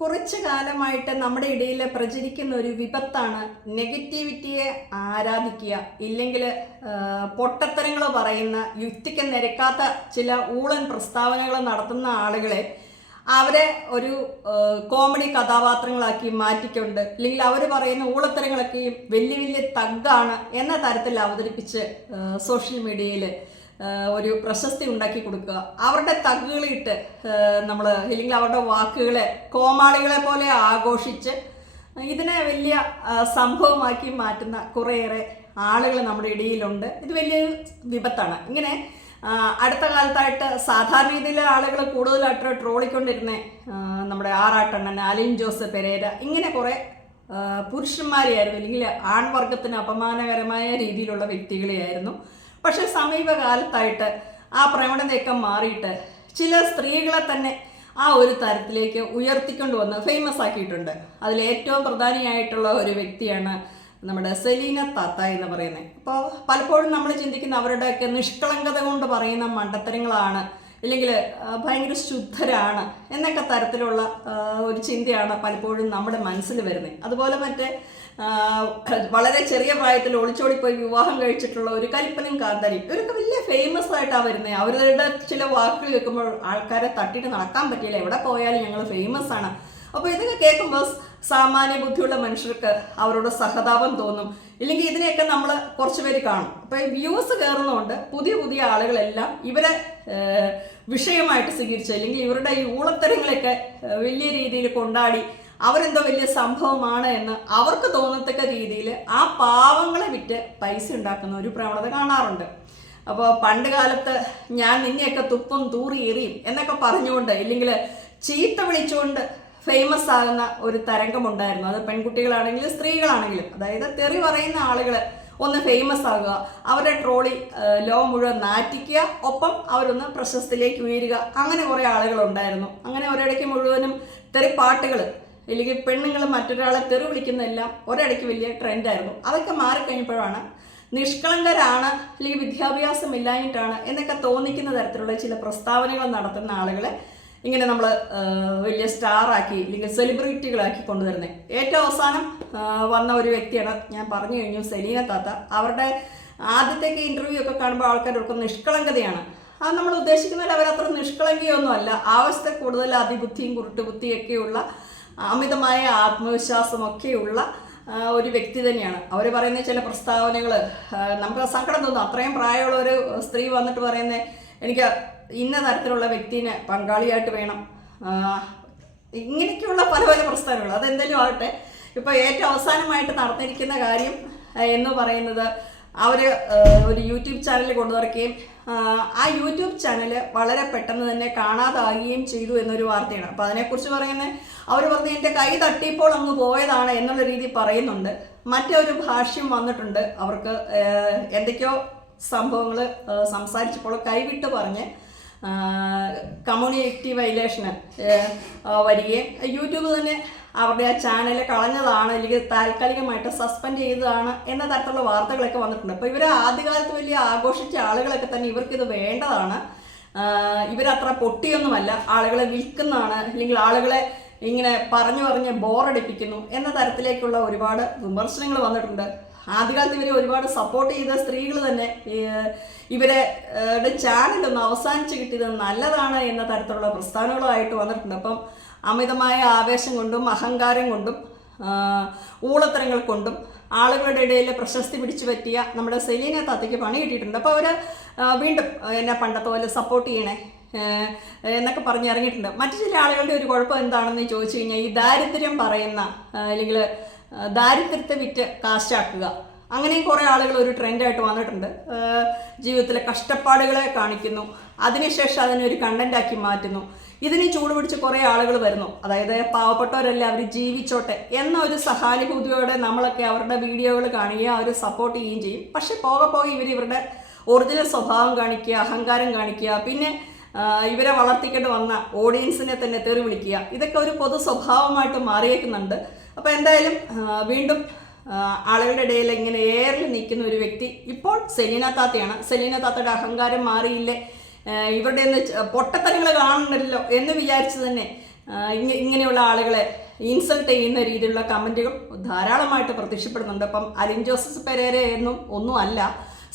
കുറച്ചു കാലമായിട്ട് നമ്മുടെ ഇടയിൽ പ്രചരിക്കുന്ന ഒരു വിപത്താണ് നെഗറ്റിവിറ്റിയെ ആരാധിക്കുക. ഇല്ലെങ്കിൽ പൊട്ടത്തരങ്ങൾ പറയുന്ന യുക്തിക്ക് നിരക്കാത്ത ചില ഊളൻ പ്രസ്താവനകൾ നടത്തുന്ന ആളുകളെ അവരെ ഒരു കോമഡി കഥാപാത്രങ്ങളാക്കി മാറ്റിക്കൊണ്ട് അല്ലെങ്കിൽ അവർ പറയുന്ന ഊളത്തരങ്ങളൊക്കെയും വലിയ വലിയ തഗ്ഗാണ് എന്ന തരത്തിൽ അവതരിപ്പിച്ച് സോഷ്യൽ മീഡിയയിൽ ഒരു പ്രശസ്തി ഉണ്ടാക്കി കൊടുക്കുക. അവരുടെ തകുകളിട്ട് നമ്മൾ അല്ലെങ്കിൽ അവരുടെ വാക്കുകളെ കോമാളികളെ പോലെ ആഘോഷിച്ച് ഇതിനെ വലിയ സംഭവമാക്കി മാറ്റുന്ന കുറേയേറെ ആളുകൾ നമ്മുടെ ഇടയിലുണ്ട്. ഇത് വലിയൊരു വിപത്താണ്. ഇങ്ങനെ അടുത്ത കാലത്തായിട്ട് സാധാരണ രീതിയിലെ ആളുകൾ കൂടുതലായിട്ട് ട്രോളിക്കൊണ്ടിരുന്ന നമ്മുടെ ആറാട്ടണ്ണൻ അലിൻ ജോസ് പെരേര ഇങ്ങനെ കുറേ പുരുഷന്മാരെയായിരുന്നു. അല്ലെങ്കിൽ ആൺവർഗത്തിന് അപമാനകരമായ രീതിയിലുള്ള വ്യക്തികളെയായിരുന്നു. പക്ഷേ സമീപകാലത്തായിട്ട് ആ പ്രവണതയൊക്കെ മാറിയിട്ട് ചില സ്ത്രീകളെ തന്നെ ആ ഒരു തരത്തിലേക്ക് ഉയർത്തിക്കൊണ്ട് വന്ന് ഫേമസ് ആക്കിയിട്ടുണ്ട്. അതിൽ ഏറ്റവും പ്രധാനിയായിട്ടുള്ള ഒരു വ്യക്തിയാണ് നമ്മുടെ സെലീന താത്ത എന്ന് പറയുന്നത്. അപ്പോൾ പലപ്പോഴും നമ്മൾ ചിന്തിക്കുന്ന അവരുടെയൊക്കെ നിഷ്കളങ്കത കൊണ്ട് പറയുന്ന മണ്ടത്തരങ്ങളാണ് ഇല്ലെങ്കിൽ ഭയങ്കര ശുദ്ധരാണ് എന്നൊക്കെ തരത്തിലുള്ള ഒരു ചിന്തയാണ് പലപ്പോഴും നമ്മുടെ മനസ്സിൽ വരുന്നത്. അതുപോലെ മറ്റേ വളരെ ചെറിയ പ്രായത്തിൽ ഒളിച്ചോടിപ്പോയി വിവാഹം കഴിച്ചിട്ടുള്ള ഒരു കൽപ്പനും കാന്താരി ഇവരൊക്കെ വലിയ ഫേമസ് ആയിട്ടാണ് വരുന്നത് അവരുടെ ചില വാക്കുകൾ കേൾക്കുമ്പോൾ ആൾക്കാരെ തട്ടിട്ട് നടക്കാൻ പറ്റിയില്ല. എവിടെ പോയാലും ഞങ്ങൾ ഫേമസ് ആണ്. അപ്പോൾ ഇതൊക്കെ കേൾക്കുമ്പോൾ സാമാന്യ ബുദ്ധിയുള്ള മനുഷ്യർക്ക് അവരോട് സഹതാപം തോന്നും. ഇല്ലെങ്കിൽ ഇതിനെയൊക്കെ നമ്മൾ കുറച്ച് പേര് കാണും. അപ്പോൾ ഈ വ്യൂസ് കയറുന്നതുകൊണ്ട് പുതിയ പുതിയ ആളുകളെല്ലാം ഇവരെ വിഷയമായിട്ട് സ്വീകരിച്ചു അല്ലെങ്കിൽ ഇവരുടെ ഈ ഊളത്തരങ്ങളൊക്കെ വലിയ രീതിയിൽ കൊണ്ടാടി അവരെന്തോ വലിയ സംഭവമാണ് എന്ന് അവർക്ക് തോന്നത്തക്ക രീതിയിൽ ആ പാവങ്ങളെ വിറ്റ് പൈസ ഉണ്ടാക്കുന്ന ഒരു പ്രവണത കാണാറുണ്ട്. അപ്പോൾ പണ്ട് കാലത്ത് ഞാൻ നിന്നെയൊക്കെ തുപ്പും തൂറി എറിയും എന്നൊക്കെ പറഞ്ഞുകൊണ്ട് ഇല്ലെങ്കിൽ ചീത്ത വിളിച്ചുകൊണ്ട് ഫേമസ് ആകുന്ന ഒരു തരംഗമുണ്ടായിരുന്നു. അത് പെൺകുട്ടികളാണെങ്കിലും സ്ത്രീകളാണെങ്കിലും. അതായത് തെറി പറയുന്ന ആളുകൾ ഒന്ന് ഫേമസ് ആകുക അവരുടെ ട്രോളി ലോ മുഴുവൻ നാറ്റിക്കുക ഒപ്പം അവരൊന്ന് പ്രശസ്തിയിലേക്ക് ഉയരുക. അങ്ങനെ കുറേ ആളുകളുണ്ടായിരുന്നു. അങ്ങനെ ഒരിടയ്ക്ക് മുഴുവനും തെറി പാട്ടുകൾ അല്ലെങ്കിൽ പെണ്ണുങ്ങൾ മറ്റൊരാളെ തെറി വിളിക്കുന്നതെല്ലാം ഒരിടയ്ക്ക് വലിയ ട്രെൻഡായിരുന്നു. അതൊക്കെ മാറിക്കഴിഞ്ഞപ്പോഴാണ് നിഷ്കളങ്കരാണ് അല്ലെങ്കിൽ വിദ്യാഭ്യാസം ഇല്ലാഞ്ഞിട്ടാണ് എന്നൊക്കെ തോന്നിക്കുന്ന തരത്തിലുള്ള ചില പ്രസ്താവനകൾ നടത്തുന്ന ആളുകളെ ഇങ്ങനെ നമ്മൾ വലിയ സ്റ്റാറാക്കി അല്ലെങ്കിൽ സെലിബ്രിറ്റികളാക്കി കൊണ്ടുവരുന്നത് ഏറ്റവും അവസാനം വന്ന ഒരു വ്യക്തിയാണ് ഞാൻ പറഞ്ഞു കഴിഞ്ഞു സെലീന താത്ത. അവരുടെ ആദ്യത്തേക്ക് ഇന്റർവ്യൂ ഒക്കെ കാണുമ്പോൾ ആൾക്കാർക്ക് നിഷ്കളങ്കതയാണ്. അത് നമ്മൾ ഉദ്ദേശിക്കുന്നതിൽ അവരത്ര നിഷ്കളങ്കയൊന്നും അല്ല ആവശ്യത്തെ കൂടുതൽ അതിബുദ്ധിയും കുരുട്ടുബുദ്ധിയൊക്കെയുള്ള അമിതമായ ആത്മവിശ്വാസമൊക്കെയുള്ള ഒരു വ്യക്തി തന്നെയാണ്. അവർ പറയുന്ന ചില പ്രസ്താവനകൾ നമുക്ക് സങ്കടം തോന്നും. അത്രയും പ്രായമുള്ള ഒരു സ്ത്രീ വന്നിട്ട് പറയുന്നത് എനിക്ക് ഇന്ന തരത്തിലുള്ള വ്യക്തിനെ പങ്കാളിയായിട്ട് വേണം. ഇങ്ങനെയൊക്കെയുള്ള പല പല പ്രസ്ഥാനങ്ങൾ. അതെന്തെങ്കിലും ആവട്ടെ ഇപ്പോൾ ഏറ്റവും അവസാനമായിട്ട് നടന്നിരിക്കുന്ന കാര്യം എന്ന് പറയുന്നത് അവർ ഒരു യൂട്യൂബ് ചാനൽ കൊണ്ടുവരക്കുകയും ആ, യൂട്യൂബ് ചാനൽ വളരെ പെട്ടെന്ന് തന്നെ കാണാതാകുകയും ചെയ്തു എന്നൊരു വാർത്തയാണ്. അപ്പൊ അതിനെക്കുറിച്ച് പറയുന്നത് അവർ പറഞ്ഞ് എന്റെ കൈ തട്ടിയപ്പോൾ അങ്ങ് പോയതാണ് എന്നുള്ള രീതി പറയുന്നുണ്ട്. മറ്റൊരു ഭാഷ്യം വന്നിട്ടുണ്ട്. അവർക്ക് എന്തൊക്കെയോ സംഭവങ്ങൾ സംസാരിച്ചപ്പോൾ കൈവിട്ട് പറഞ്ഞ് കമ്മ്യൂണിറ്റി വൈലേഷന് വരികയും. യൂട്യൂബ് തന്നെ അവരുടെ ആ ചാനൽ കളഞ്ഞതാണ് അല്ലെങ്കിൽ താൽക്കാലികമായിട്ട് സസ്പെൻഡ് ചെയ്തതാണ് എന്ന തരത്തിലുള്ള വാർത്തകളൊക്കെ വന്നിട്ടുണ്ട്. അപ്പോൾ ഇവർ ആദ്യകാലത്ത് വലിയ ആഘോഷിച്ച ആളുകളൊക്കെ തന്നെ ഇവർക്ക് ഇത് വേണ്ടതാണ്. ഇവരത്ര പൊട്ടിയൊന്നുമല്ല. ആളുകളെ വിൽക്കുന്നതാണ് അല്ലെങ്കിൽ ആളുകളെ ഇങ്ങനെ പറഞ്ഞു പറഞ്ഞ് ബോറടിപ്പിക്കുന്നു എന്ന തരത്തിലേക്കുള്ള ഒരുപാട് വിമർശനങ്ങൾ വന്നിട്ടുണ്ട്. ആദ്യകാലത്ത് ഇവരെ ഒരുപാട് സപ്പോർട്ട് ചെയ്ത സ്ത്രീകൾ തന്നെ ഇവരെ ഒന്ന് അവസാനിച്ച് കിട്ടിയത് നല്ലതാണ് എന്ന തരത്തിലുള്ള പ്രസ്ഥാനങ്ങളുമായിട്ട് വന്നിട്ടുണ്ട്. അപ്പം അമിതമായ ആവേശം കൊണ്ടും അഹങ്കാരം കൊണ്ടും ഊളത്തരങ്ങൾ കൊണ്ടും ആളുകളുടെ ഇടയിൽ പ്രശസ്തി പിടിച്ചു പറ്റിയ നമ്മുടെ സെലീന താത്തയ്ക്ക് പണി കിട്ടിയിട്ടുണ്ട്. അപ്പോൾ അവർ വീണ്ടും എന്നെ പണ്ടത്തെ പോലെ സപ്പോർട്ട് ചെയ്യണേ എന്നൊക്കെ പറഞ്ഞ് ഇറങ്ങിയിട്ടുണ്ട്. മറ്റു ചില ആളുകളുടെ ഒരു കുഴപ്പം എന്താണെന്ന് ചോദിച്ചു കഴിഞ്ഞാൽ ഈ ദാരിദ്ര്യം പറയുന്ന അല്ലെങ്കിൽ ദാരിദ്ര്യത്തെ വിറ്റ് കാശാക്കുക അങ്ങനെയും കുറേ ആളുകൾ ഒരു ട്രെൻഡായിട്ട് വന്നിട്ടുണ്ട്. ജീവിതത്തിലെ കഷ്ടപ്പാടുകളെ കാണിക്കുന്നു. അതിനുശേഷം അതിനൊരു കണ്ടന്റാക്കി മാറ്റുന്നു. ഇതിന് ചൂടുപിടിച്ച് കുറേ ആളുകൾ വരുന്നു. അതായത് പാവപ്പെട്ടവരെല്ലാം അവർ ജീവിച്ചോട്ടെ എന്ന ഒരു സഹാനുഭൂതിയോടെ നമ്മളൊക്കെ അവരുടെ വീഡിയോകൾ കാണുകയും അവർ സപ്പോർട്ട് ചെയ്യുകയും ചെയ്യും. പക്ഷെ പോകെ പോകെ ഇവർ ഇവരുടെ ഒറിജിനൽ സ്വഭാവം കാണിക്കുക അഹങ്കാരം കാണിക്കുക പിന്നെ ഇവരെ വളർത്തിക്കൊണ്ട് വന്ന ഓഡിയൻസിനെ തന്നെ തെറി വിളിക്കുക. ഇതൊക്കെ ഒരു പൊതു സ്വഭാവമായിട്ട് മാറിയേക്കുന്നുണ്ട്. അപ്പോൾ എന്തായാലും വീണ്ടും ആളുകളുടെ ഇടയിൽ ഇങ്ങനെ ഏറിൽ നിൽക്കുന്ന ഒരു വ്യക്തി ഇപ്പോൾ സെലീന താത്തയാണ്. സെലീന താത്തയുടെ അഹങ്കാരം മാറിയില്ലേ? ഇവരുടെ ഒന്ന് പൊട്ടത്തരങ്ങൾ കാണണമല്ലോ എന്ന് വിചാരിച്ച് തന്നെ ഇങ്ങനെയുള്ള ആളുകളെ ഇൻസൾട്ട് ചെയ്യുന്ന രീതിയിലുള്ള കമന്റുകൾ ധാരാളമായിട്ട് പ്രത്യക്ഷപ്പെടുന്നുണ്ട്. അപ്പം അലിൻ ജോസഫ് പെരേര എന്നും ഒന്നും അല്ല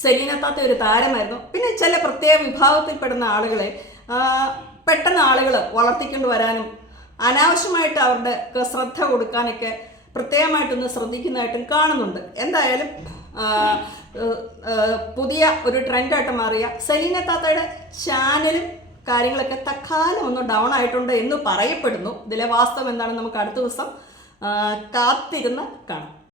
സെലീനത്താത്ത ഒരു താരമായിരുന്നു. പിന്നെ ചില പ്രത്യേക വിഭാഗത്തിൽപ്പെടുന്ന ആളുകളെ പെട്ടെന്ന് ആളുകൾ വളർത്തിക്കൊണ്ട് വരാനും അനാവശ്യമായിട്ട് അവരുടെ ശ്രദ്ധ കൊടുക്കാനൊക്കെ പ്രത്യേകമായിട്ടൊന്ന് ശ്രദ്ധിക്കുന്നതായിട്ടും കാണുന്നുണ്ട്. എന്തായാലും പുതിയ ഒരു ട്രെൻഡായിട്ട് മാറിയ സലീന താത്തയുടെ ചാനലും കാര്യങ്ങളൊക്കെ തക്കാലം ഒന്ന് ഡൗൺ ആയിട്ടുണ്ട് എന്ന് പറയപ്പെടുന്നു. ഇതിലെ വാസ്തവം എന്താണെന്ന് നമുക്ക് അടുത്ത ദിവസം കാത്തിരുന്ന് കാണാം.